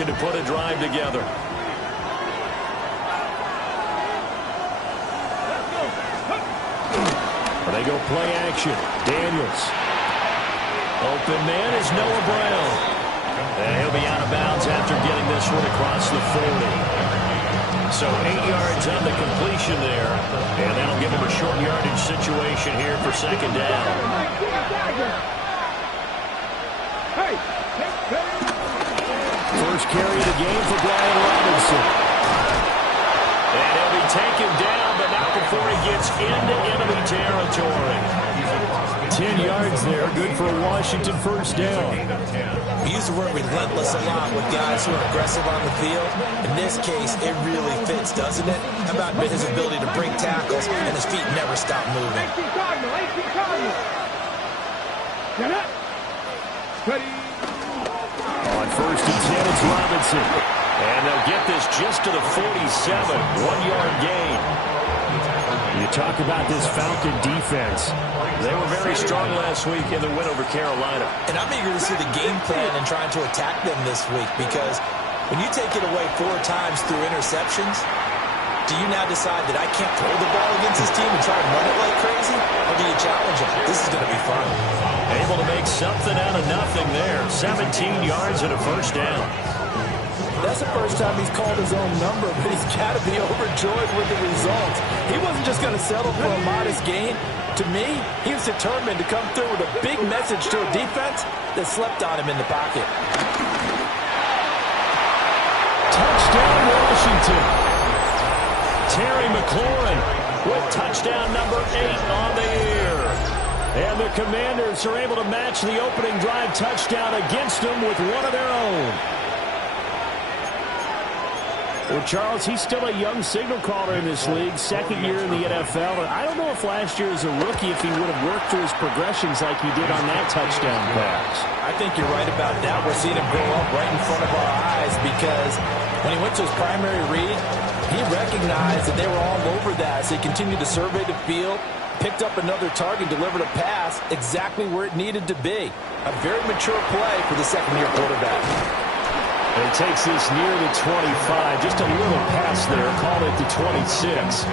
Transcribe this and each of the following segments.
looking to put a drive together. They go play action. Daniels. Open man is Noah Brown. And he'll be out of bounds after getting this one across the 40. So 8 yards on the completion there. And that'll give him a short yardage situation here for second down. First carry of the game for Brian Robinson. And he'll be taken down, but not before he gets into enemy territory. 10 yards there, good for a Washington first down. We use the word relentless a lot with guys who are aggressive on the field. In this case, it really fits, doesn't it? How about his ability to break tackles and his feet never stop moving? On first and 10, it's Robinson. And they'll get this just to the 47, 1-yard gain. You talk about this Falcon defense. They were very strong last week in the win over Carolina. And I'm eager to see the game plan and trying to attack them this week, because when you take it away 4 times through interceptions, do you now decide that I can't throw the ball against this team and try to run it like crazy? Or do you challenge them? This is going to be fun. Able to make something out of nothing there. 17 yards and a first down. That's the first time he's called his own number, but he's got to be overjoyed with the results. He wasn't just going to settle for a modest gain. To me, he was determined to come through with a big message to a defense that slept on him in the pocket. Touchdown, Washington. Terry McLaurin with touchdown number 8 on the year. And the Commanders are able to match the opening drive touchdown against them with one of their own. Well, Charles, he's still a young signal caller in this league, second year in the NFL. And I don't know if last year as a rookie, if he would have worked through his progressions like he did on that touchdown pass. I think you're right about that. We're seeing him grow up right in front of our eyes, because when he went to his primary read, he recognized that they were all over that. So he continued to survey the field, picked up another target, delivered a pass exactly where it needed to be. A very mature play for the second-year quarterback. And he takes this near the 25. Just a little pass there. Called it the 26.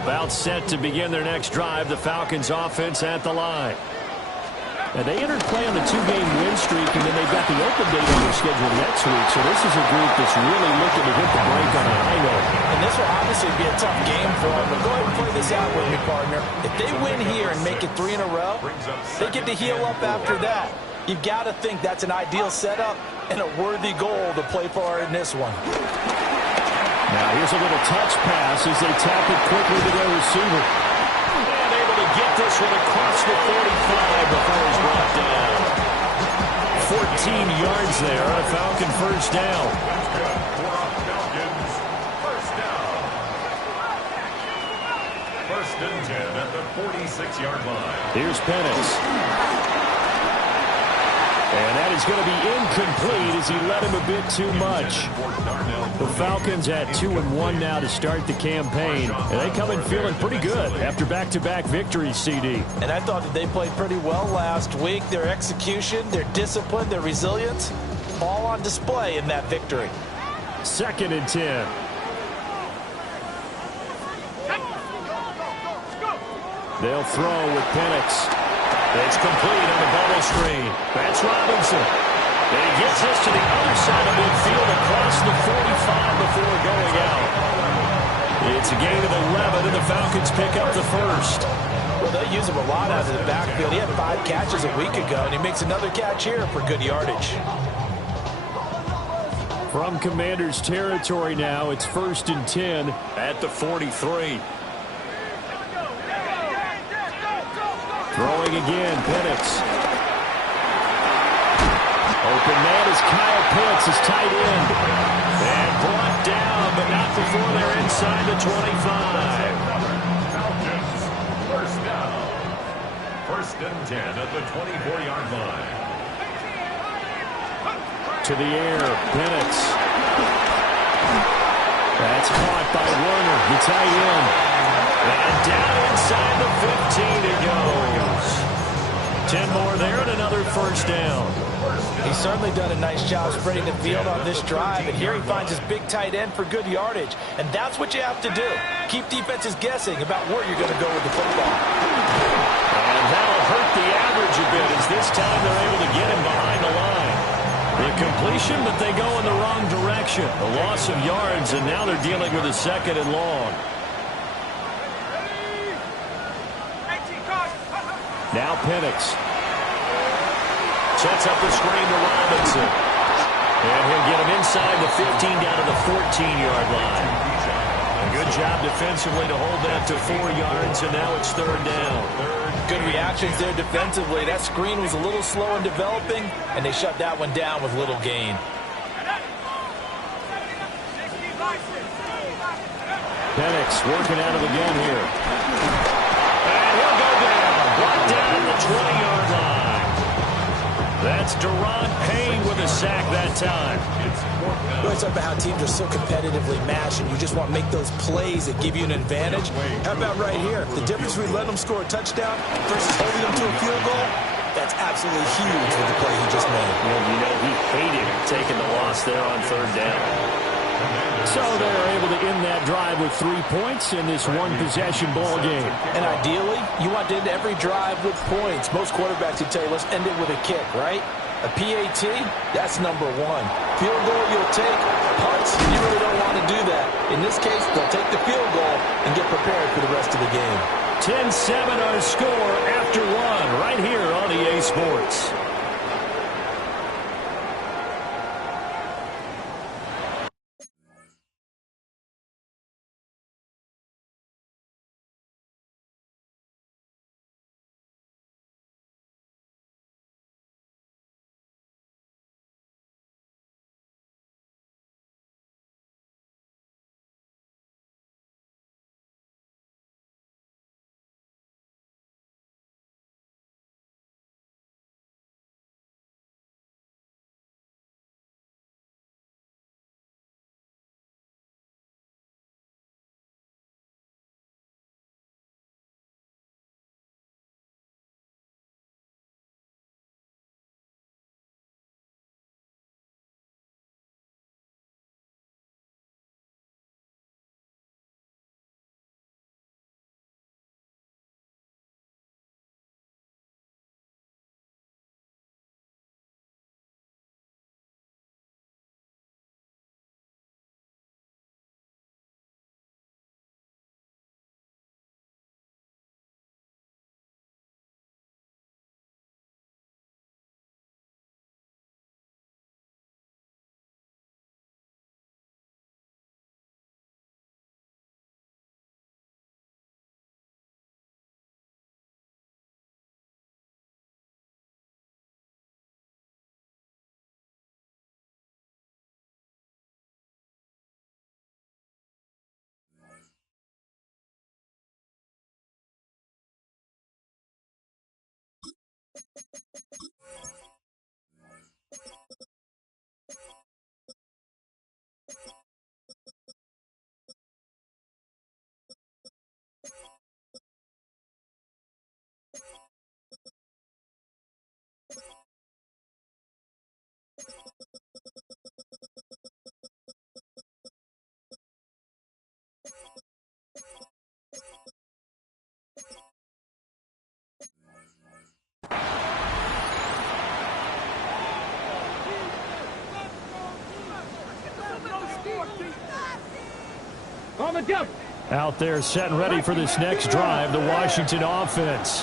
About set to begin their next drive. The Falcons offense at the line. Now, they entered play on the 2-game win streak, and then they've got the open date on their schedule next week. So this is a group that's really looking to hit the break on a high note. And this will obviously be a tough game for them. But go ahead and play this out with me, partner. If they win here and make it 3 in a row, they get to heal up after that. You've got to think that's an ideal setup and a worthy goal to play for in this one. Now here's a little touch pass as they tap it quickly to their receiver. And able to get this one across the 45 before he's brought down. 14 yards there on a Falcon first down. First and 10 at the 46-yard line. Here's Penix. And that is going to be incomplete as he led him a bit too much. The Falcons at 2-1 now to start the campaign. And they come in feeling pretty good after back-to-back victories, CD. And I thought that they played pretty well last week. Their execution, their discipline, their resilience, all on display in that victory. Second and 10. They'll throw with Penix. It's complete on the bubble screen. That's Robinson. And he gets this to the other side of midfield across the 45 before going out. It's a gain of 11, and the Falcons pick up the first. Well, they use him a lot out of the backfield. He had 5 catches a week ago, and he makes another catch here for good yardage. From Commanders territory now, it's first and 10 at the 43. Throwing again, Penix. Open man is Kyle Pitts, his tight end. And brought down, but not before they're inside the 25. Falcons, first down. First and 10 at the 24-yard line. To the air, Penix. That's caught by Werner, the tight end. And down inside the 15 it goes. 10 more there and another first down. He's certainly done a nice job spreading the field on this drive, and here he finds his big tight end for good yardage. And that's what you have to do. Keep defenses guessing about where you're going to go with the football. And that'll hurt the average a bit as this time they're able to get him behind the line. The completion, but they go in the wrong direction. A loss of yards, and now they're dealing with a second and long. Now Penix. Sets up the screen to Robinson. And he'll get him inside the 15 down to the 14-yard line. A good job defensively to hold that to 4 yards, and now it's third down. Good reactions there defensively. That screen was a little slow in developing, and they shut that one down with little gain. Penix working out of the gun here. And he'll go down. Brought down at the 20-yard line. That's Deron Payne with a sack that time. We always talk about how teams are so competitively matched, and you just want to make those plays that give you an advantage. How about right here? The difference between letting them score a touchdown versus holding them to a field goal, that's absolutely huge with the play he just made. You know, he hated taking the loss there on third down. So they're able to end that drive with 3 points in this one-possession ball game. And ideally, you want to end every drive with points. Most quarterbacks would tell you, let's end it with a kick, right? A PAT, that's number 1. Field goal you'll take. Punts, you really don't want to do that. In this case, they'll take the field goal and get prepared for the rest of the game. 10-7 our score after 1 right here on EA Sports. Out there setting ready for this next drive, the Washington offense.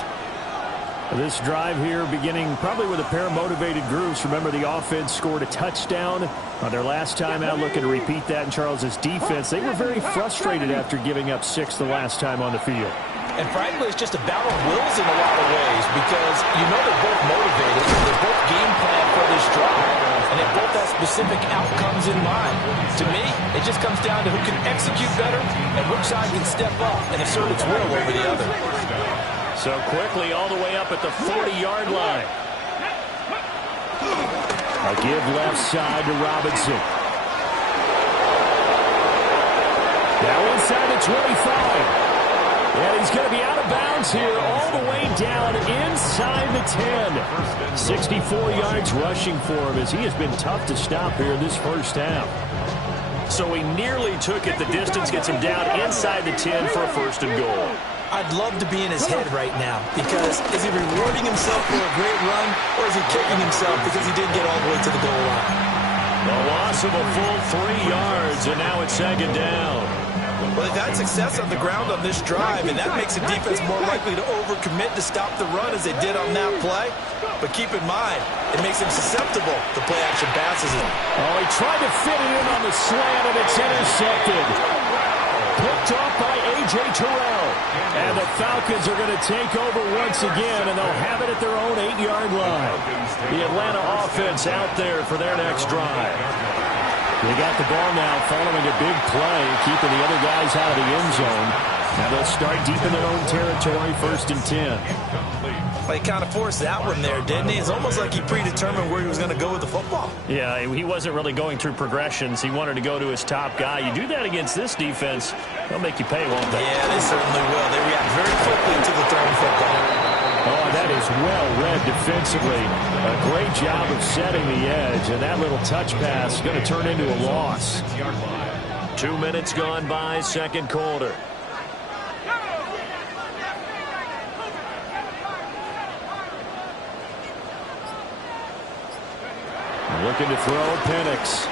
This drive here beginning probably with a pair of motivated groups. Remember, the offense scored a touchdown on their last time out. Looking to repeat that in Charles's defense. They were very frustrated after giving up 6 the last time on the field. And frankly, it's just a battle of wills in a lot of ways because you know they're both motivated. They're both game plan for this drive. And they both have specific outcomes in mind. To me, it just comes down to who can execute better and which side can step up and assert its will over the other. So quickly all the way up at the 40-yard line. A give left side to Robinson. Now inside the 25. And he's going to be out of bounds here all the way down inside the 10. 64 yards rushing for him as he has been tough to stop here in this first half. So he nearly took it the distance, gets him down inside the 10 for a first and goal. I'd love to be in his head right now because is he rewarding himself for a great run or is he kicking himself because he didn't get all the way to the goal line? The loss of a full 3 yards, and now it's second down. Well, they've had success on the ground on this drive, and that makes the defense more likely to overcommit to stop the run as they did on that play. But keep in mind, it makes them susceptible to play-action passes. Oh, he tried to fit it in on the slant, and it's intercepted. Picked off by A.J. Terrell. And the Falcons are going to take over once again, and they'll have it at their own 8-yard line. The Atlanta offense out there for their next drive. They got the ball now following a big play, keeping the other guys out of the end zone. Now they'll start deep in their own territory, 1st and 10. Well, he kind of forced that one there, didn't he? It's almost like he predetermined where he was going to go with the football. Yeah, he wasn't really going through progressions. He wanted to go to his top guy. You do that against this defense, they'll make you pay, won't they? Yeah, they certainly will. They react very quickly to the thrown football. Oh, that is well read defensively. A great job of setting the edge, and that little touch pass is going to turn into a loss. 2 minutes gone by, second quarter. Looking to throw, Penix.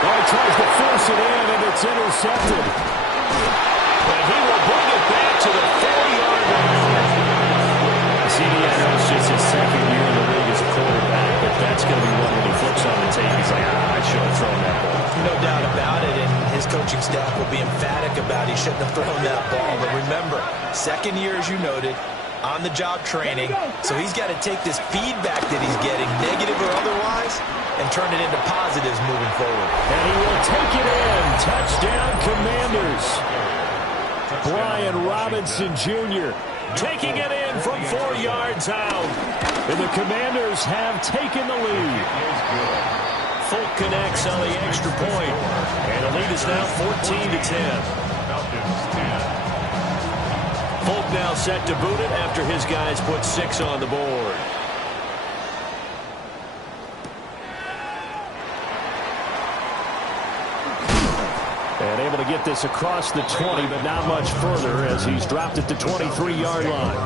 Oh, he tries to force it in, and it's intercepted. And he will bring it back to the 4-yard line. CD, I know it's just his second year in the league as a quarterback, but that's going to be one when he flips on the tape. He's like, I should have thrown that ball. No doubt about it, and his coaching staff will be emphatic about he shouldn't have thrown that ball. But remember, second year, as you noted, on-the-job training, so he's got to take this feedback that he's getting, negative or otherwise, and turn it into positives moving forward. And he will take it in. Touchdown, Commanders. Brian Robinson Jr. taking it in from 4 yards out. And the Commanders have taken the lead. Folk connects on the extra point. And the lead is now 14-10. Folk now set to boot it after his guys put 6 on the board. And able to get this across the 20, but not much further as he's dropped it to 23-yard line.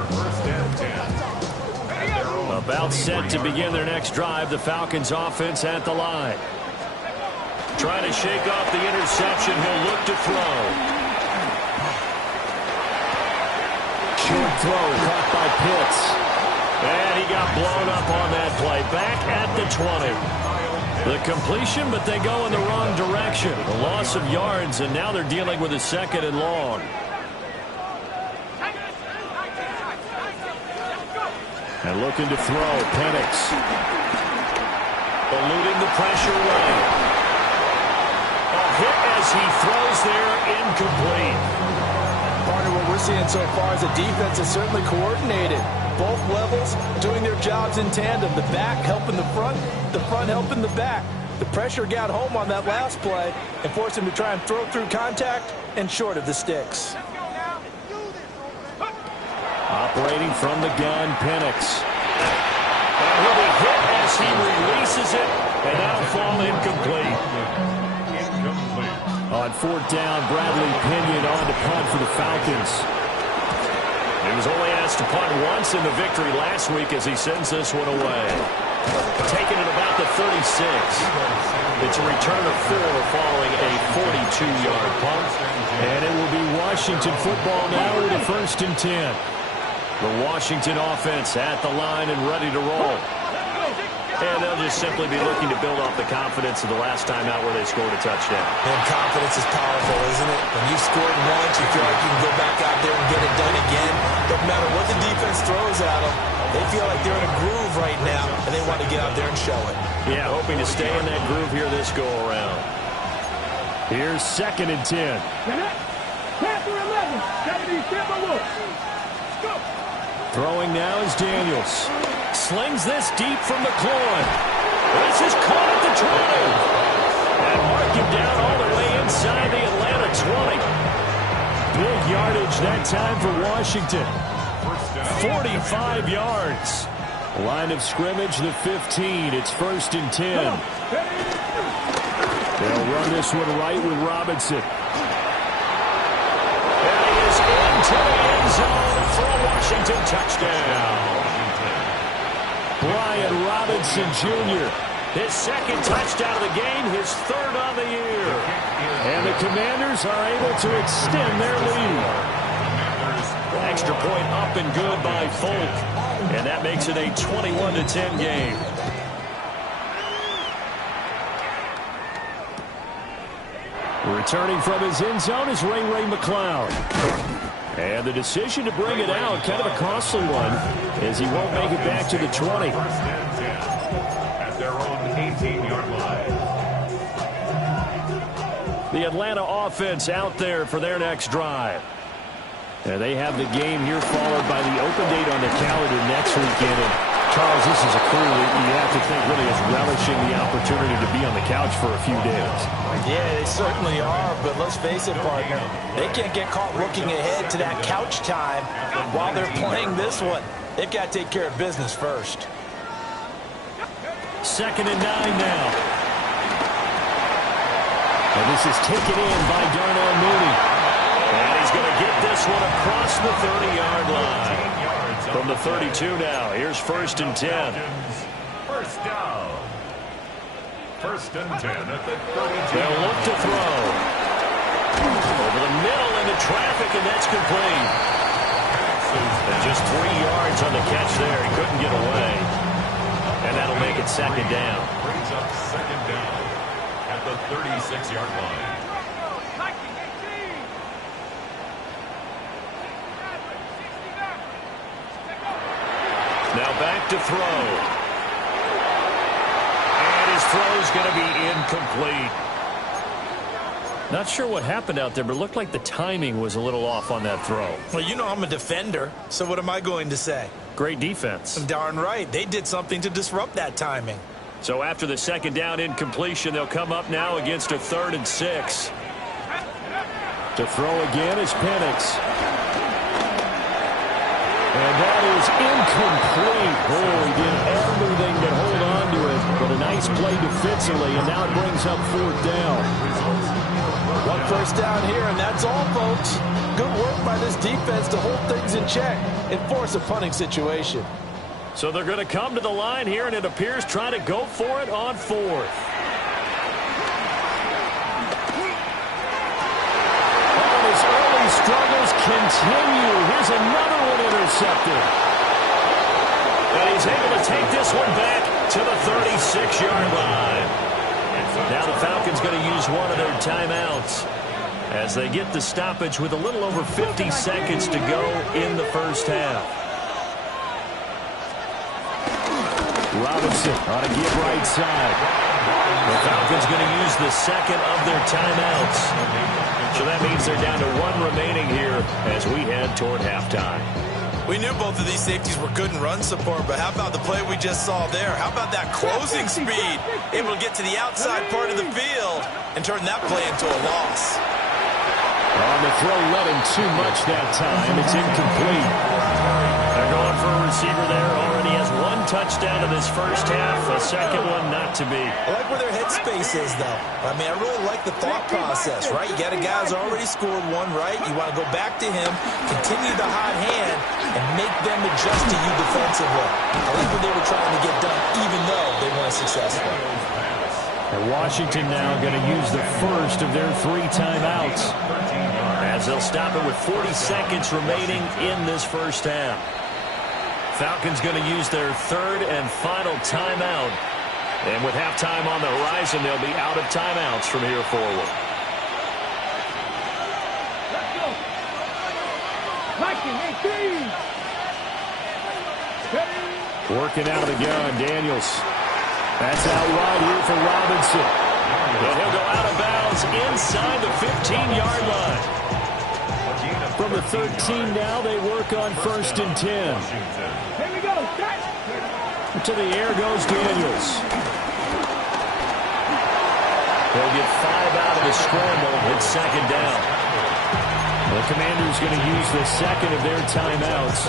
About set to begin their next drive, the Falcons offense at the line. Trying to shake off the interception, he'll look to throw. Short throw caught by Pitts. And he got blown up on that play. Back at the 20. The completion, but they go in the wrong direction. A loss of yards, and now they're dealing with a 2nd and long. And looking to throw, Penix. Eluding the pressure right. A hit as he throws there, incomplete. Partner, what we're seeing so far is the defense is certainly coordinated. Both levels doing their jobs in tandem. The back helping the front helping the back. The pressure got home on that last play and forced him to try and throw through contact and short of the sticks. Operating from the gun, Penix. And he'll be hit as he releases it, and that'll fall incomplete. On 4th down, Bradley Pinion on to punt for the Falcons. He was only asked to punt once in the victory last week as he sends this one away. Taking it about the 36. It's a return of 4 following a 42-yard punt. And it will be Washington football now with a 1st and 10. The Washington offense at the line and ready to roll. And they'll just simply be looking to build off the confidence of the last time out where they scored a touchdown. And confidence is powerful, isn't it? When you've scored once, you feel like you can go back out there and get it done again. Doesn't matter what the defense throws at them. They feel like they're in a groove right now, and they want to get out there and show it. Yeah, hoping to stay in that groove here this go-around. Here's 2nd and 10. Throwing now is Daniels. Slings this deep from McLaurin. This is caught at the 20. And mark him down all the way inside the Atlanta 20. Big yardage that time for Washington. 45 yards. Line of scrimmage, the 15. It's 1st and 10. They'll run this one right with Robinson. And he is into the end zone for a Washington touchdown. Brian Robinson Jr., his 2nd touchdown of the game, his 3rd on the year. And the Commanders are able to extend their lead. Extra point up and good by Folk. And that makes it a 21-10 game. Returning from his end zone is Ray McCloud. And the decision to bring it out, kind of a costly one, as he won't make it back to the 20. 1st and 10 at their own 18-yard line. The Atlanta offense out there for their next drive. And they have the game here followed by the open date on the calendar next weekend. And Charles, this is a crew that you have to think really is relishing the opportunity to be on the couch for a few days. Yeah, they certainly are, but let's face it, partner. They can't get caught looking ahead to that couch time while they're playing this one. They've got to take care of business first. 2nd and 9 now. And this is taken in by Darnell Mooney. And he's going to get this one across the 30-yard line. From the 32 now, here's 1st and 10. 1st down. 1st and 10 at the 32. They'll look to throw. Over the middle into traffic, and that's complete. And just 3 yards on the catch there. He couldn't get away. And that'll make it 2nd down. Brings up 2nd down at the 36-yard line. Now back to throw. And his throw's going to be incomplete. Not sure what happened out there, but it looked like the timing was a little off on that throw. Well, you know I'm a defender, so what am I going to say? Great defense. Darn right. They did something to disrupt that timing. So after the 2nd down incompletion, they'll come up now against a 3rd and 6. To throw again is Penix. And that is incomplete. Oh, he did everything but hold on to it. But a nice play defensively, and now it brings up 4th down. 1 first down here, and that's all, folks. Good work by this defense to hold things in check and force a punting situation. So they're going to come to the line here, and it appears trying to go for it on 4th. His early struggles continue. Here's another one intercepted. And he's able to take this one back to the 36-yard line. Now the Falcons going to use one of their timeouts as they get the stoppage with a little over 50 seconds to go in the 1st half. Robinson on a give right side. The Falcons going to use the 2nd of their timeouts. So that means they're down to 1 remaining here as we head toward halftime. We knew both of these safeties were good in run support, but how about the play we just saw there? How about that closing speed? Able to get to the outside part of the field and turn that play into a loss. On the throw, let him too much that time. It's incomplete. They're going for a receiver there. Already has 1 touchdown in this 1st half. A 2nd one not to be. I like where their headspace is, though. I mean, I really like the thought process, right? You got a guy who's already scored 1, right? You want to go back to him, continue the hot hand, and make them adjust to you defensively. I like what they were trying to get done, even though they weren't successful. And Washington now going to use the 1st of their 3 timeouts as they'll stop it with 40 seconds remaining in this 1st half. Falcons going to use their 3rd and final timeout. And with halftime on the horizon, they'll be out of timeouts from here forward. Working out of the gun, Daniels. That's out wide here for Robinson. And he'll go out of bounds inside the 15-yard line. From the 13 now, they work on 1st and 10. Here we go. To the air goes Daniels. They'll get 5 out of the scramble. It's 2nd down. The Commanders going to use the second of their timeouts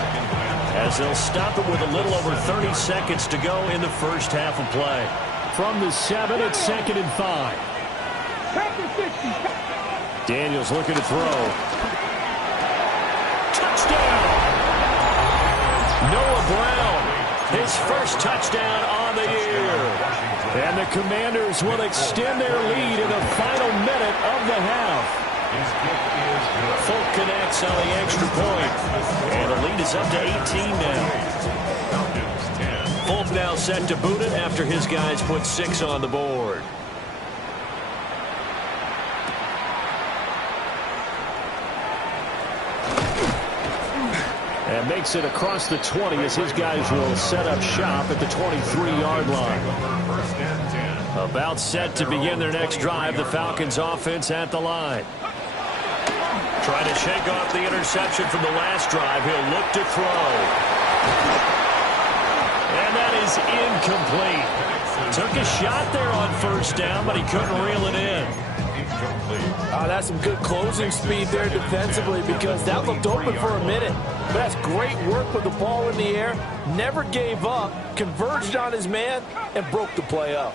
as they'll stop it with a little over 30 seconds to go in the first half of play. From the 7, it's 2nd and 5. Daniels looking to throw. Touchdown! Noah Brown, his first touchdown on the year. And the Commanders will extend their lead in the final minute of the half. Folk connects on the extra point. And the lead is up to 18 now. Folk now set to boot it after his guys put 6 on the board. And makes it across the 20 as his guys will set up shop at the 23-yard line. About set to begin their next drive. The Falcons offense at the line. Trying to shake off the interception from the last drive. He'll look to throw. And that is incomplete. Took a shot there on first down, but he couldn't reel it in. That's some good closing speed there defensively because that looked open for a minute. But that's great work with the ball in the air. Never gave up, converged on his man, and broke the play up.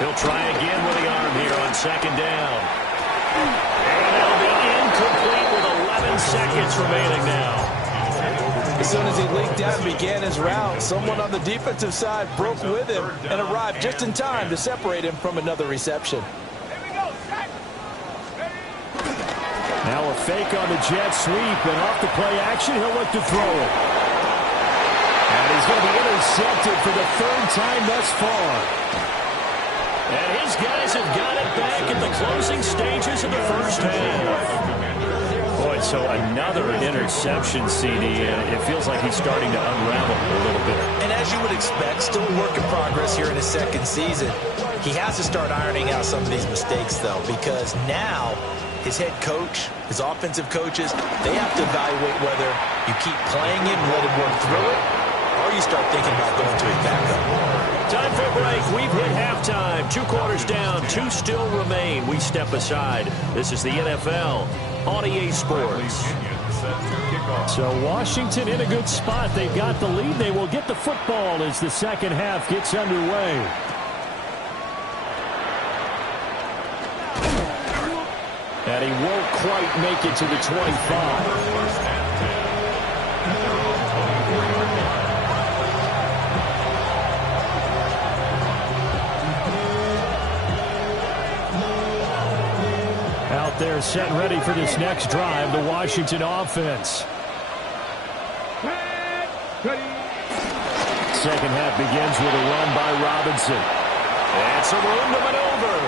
He'll try again with the arm here on second down. And that'll be incomplete with 11 seconds remaining now. As soon as he leaked out and began his route, someone on the defensive side broke with him and arrived just in time to separate him from another reception. Now a fake on the jet sweep, and off the play action, he'll look to throw it. And he's going to be intercepted for the 3rd time thus far. And his guys have got it back in the closing stages of the first half. Boy, so another interception, CD, and it feels like he's starting to unravel a little bit. And as you would expect, still a work in progress here in his second season. He has to start ironing out some of these mistakes, though, because now his head coach, his offensive coaches, they have to evaluate whether you keep playing him and let him work through it, or you start thinking about going to a backup. Time for a break. We've hit halftime. 2 quarters down, 2 still remain. We step aside. This is the NFL on EA Sports. So Washington in a good spot. They've got the lead. They will get the football as the second half gets underway. And he won't quite make it to the 25. Out there set and ready for this next drive, the Washington offense. Second half begins with a run by Robinson. And some room to maneuver.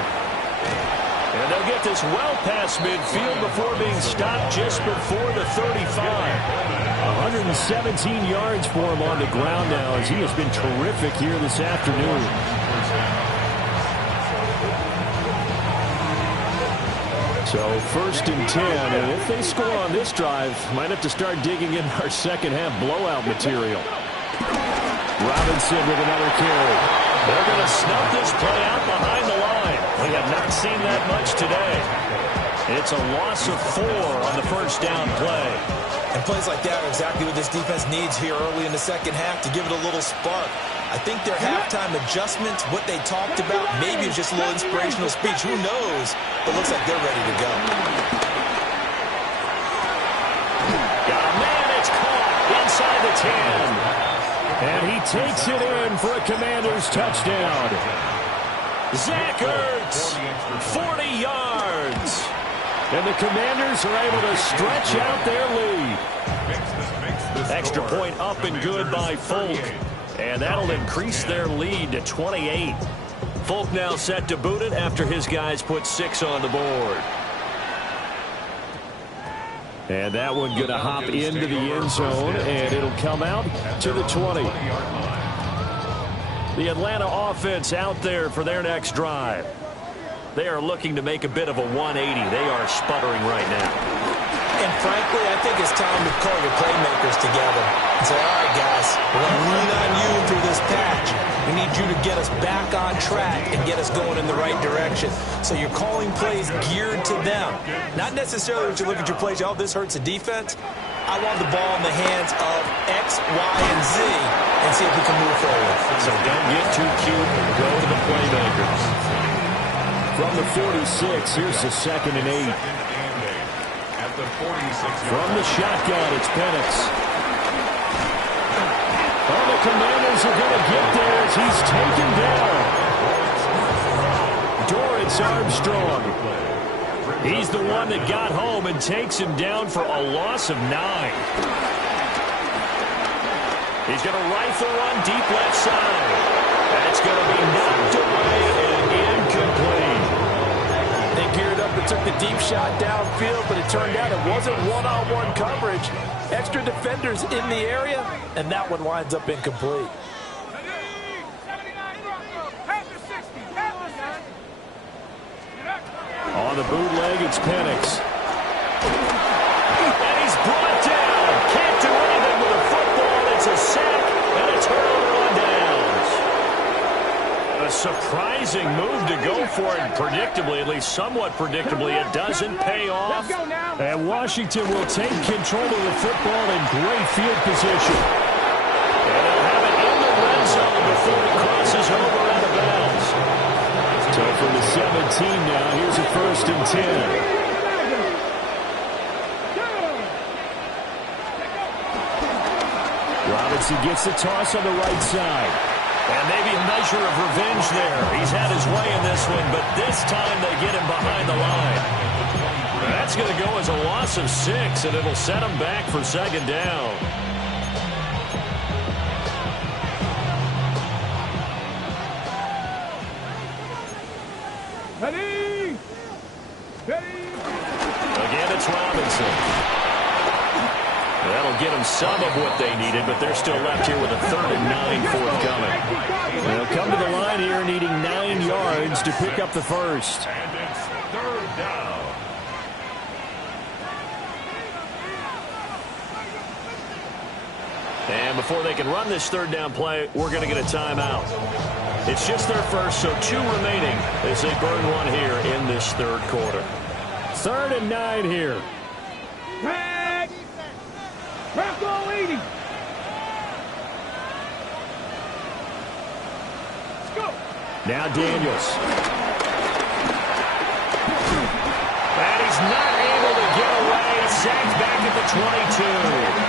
And they'll get this well past midfield before being stopped just before the 35. 117 yards for him on the ground now as he has been terrific here this afternoon. So 1st and 10, and if they score on this drive, might have to start digging in our second half blowout material. Robinson with another carry. They're going to snuff this play out behind the line. We have not seen that much today. It's a loss of 4 on the first down play. And plays like that are exactly what this defense needs here early in the second half to give it a little spark. I think their halftime adjustments, what they talked about, maybe it's just a little inspirational speech. Who knows? But it looks like they're ready to go. Got a man, it's caught inside the 10. And he takes it in for a Commanders touchdown. Zach Ertz, 40 yards. And the Commanders are able to stretch out their lead. Extra point up and good by Folk. And that'll increase their lead to 28. Folk now set to boot it after his guys put 6 on the board. And that one going to hop into the end zone, and it'll come out to the 20. The Atlanta offense out there for their next drive. They are looking to make a bit of a 180. They are sputtering right now. And frankly, I think it's time to call your playmakers together and say, all right, guys, we're going to lean on you through this patch. We need you to get us back on track and get us going in the right direction. So you're calling plays geared to them. Not necessarily that you look at your plays, oh, this hurts the defense. I want the ball in the hands of X, Y, and Z and see if we can move forward. So don't get too cute and go to the playmakers. From the 46, here's the 2nd and 8. From the shotgun, it's Penix. Oh, the Commanders are going to get there as he's taken down. Dorrance Armstrong. He's the one that got home and takes him down for a loss of 9. He's going to rifle one deep left side. That's going to be knocked away and incomplete. They geared up and took the deep shot downfield, but it turned out it wasn't one-on-one coverage. Extra defenders in the area, and that one winds up incomplete. On the bootleg, it's Penix. And he's brought down. Can't do anything with a football. It's a sack and a turnover on downs. A surprising move to go for it. Predictably, at least somewhat predictably, it doesn't pay off. And Washington will take control of the football in great field position. And they'll have it in the red zone before it crosses over out of bounds. So from the 17 now, here's a 1st and 10. Robinson gets the toss on the right side. And maybe a measure of revenge there. He's had his way in this one, but this time they get him behind the line. That's going to go as a loss of 6, and it'll set him back for 2nd down. Ready? Again, it's Robinson. That'll get them some of what they needed, but they're still left here with a 3rd and 9 forthcoming. They'll come to the line here needing 9 yards to pick up the first. And it's 3rd down. And before they can run this 3rd down play, we're going to get a timeout. It's just their first, so 2 remaining as they burn one here in this 3rd quarter. 3rd and 9 here. Tag! Ref go 80! Let's go! Now Daniels. And he's not able to get away. Sacked back at the 22.